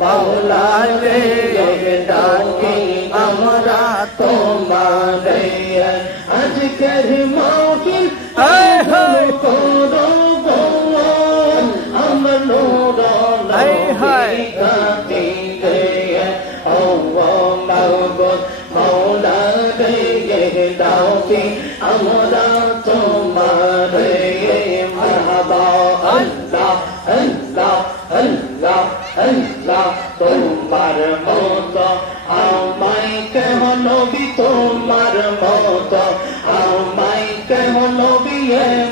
মাওলারে ডাকি আমরা তোমারে আজকের মাহফিল করো গো আমরা নূর নবী গাতি গে ও মাওলার মাওলারে ডাকি আমরা তোমারে মারহাবা আল্লাহ আল্লাহ আল্লাহ আল্লাহ তোমার মতো আমায় কেহ নবী তোমার মতো আমায় কেহ নবী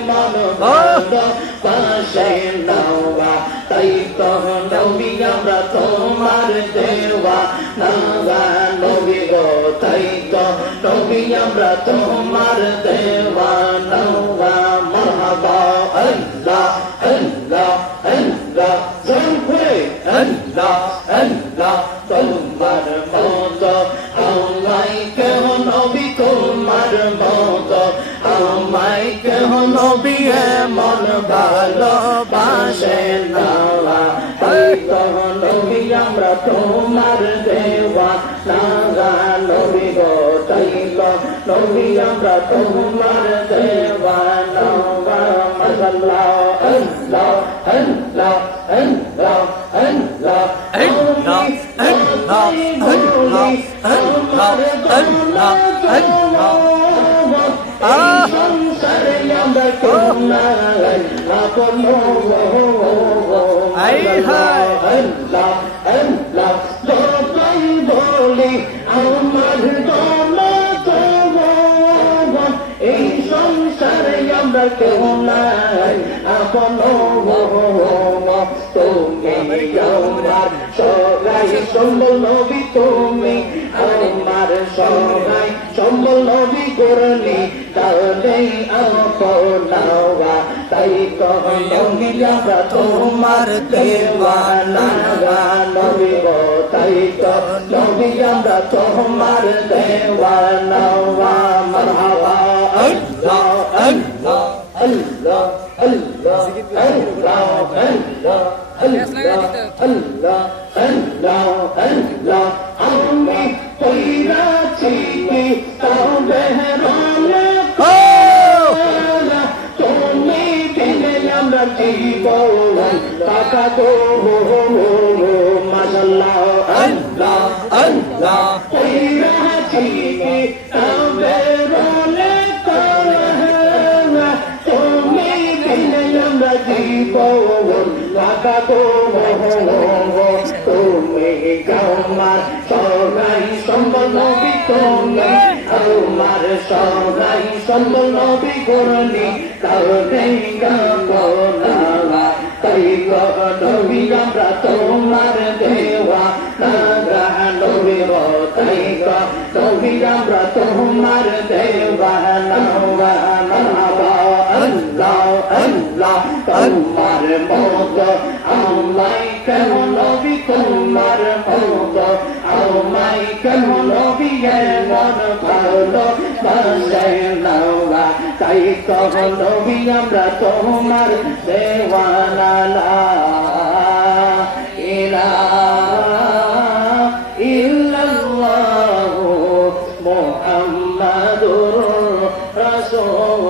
মন ভালো পাশে নাওয়া তাই তো নবী আমরা তোমার দেওয়া নাওয়া নবী গো তাই তো নবী আমরা তোমার দেওয়া নাওয়া মারহাবা আল্লাহ আল্লাহ আল্লাহ জয় আল্লাহ আল্লাহ তোমার মতো আমায় কেহ নবী তোমার মতো আমায় কেহ নবী মন ভালোবাসে নাওয়া তাই তো নবী আমরা তোমার দেওয়া নাওয়া নবী গো তাই তো নবী আমরা তোমার দেওয়া নাওয়া মাশাআল্লাহ আল্লাহ আল্লাহ আল্লাহ আল্লাহ আল্লাহ আল্লাহ আল্লাহ আল্লাহ আল্লাহ সংসারে আমরা তোমার আপন আল্লাহ আল্লাহ আল্লাহ যতই বলি আমার এই সংসারে আমরা কেউ নাই আপন তুমি আমার সহায় সম্বল নবী তুমি আমার সহায় সম্বল নবী করলি তাহলে আপনাওয়া তাই নবী আমরা তোমার দেওয়ানা নবী গো তাই তো নবী আমরা তোমার দেওয়ানা মারহাবা আল্লাহ আল্লাহ আল্লাহ আল্লাহ আল্লাহ আল্লাহ আল্লাহ আল্লাহ আল্লাহ আল্লাহ আমি কইরাছি কি তবে রনে তুমি দিলে আমরা জীবন কাকা গো মাশাআল্লাহ আল্লাহ আল্লাহ কইরাছি কি তবে রনে জীবন কাকা গো তুমি আমার সহায় সম্বল নবী তুমি আমার সহায় সম্বল নবী করলি তাহলে গাবনা তাই নবী আমরা তোমার দেওয়া নাগা নবী গো তাই নবী আমরা তোমার দেওয়া নাওয়া নাওয়া আল্লাহ আল্লাহ তোমার মতো আমায় কেন নবী তোমার মতো আমায় কেন নবী মন ভালো বাসে নাওয়া তাই কহ নবী আমরা তোমার দেওয়ানা লা ইলাহা ইল্লাল্লাহু মুহাম্মাদুর রাসূল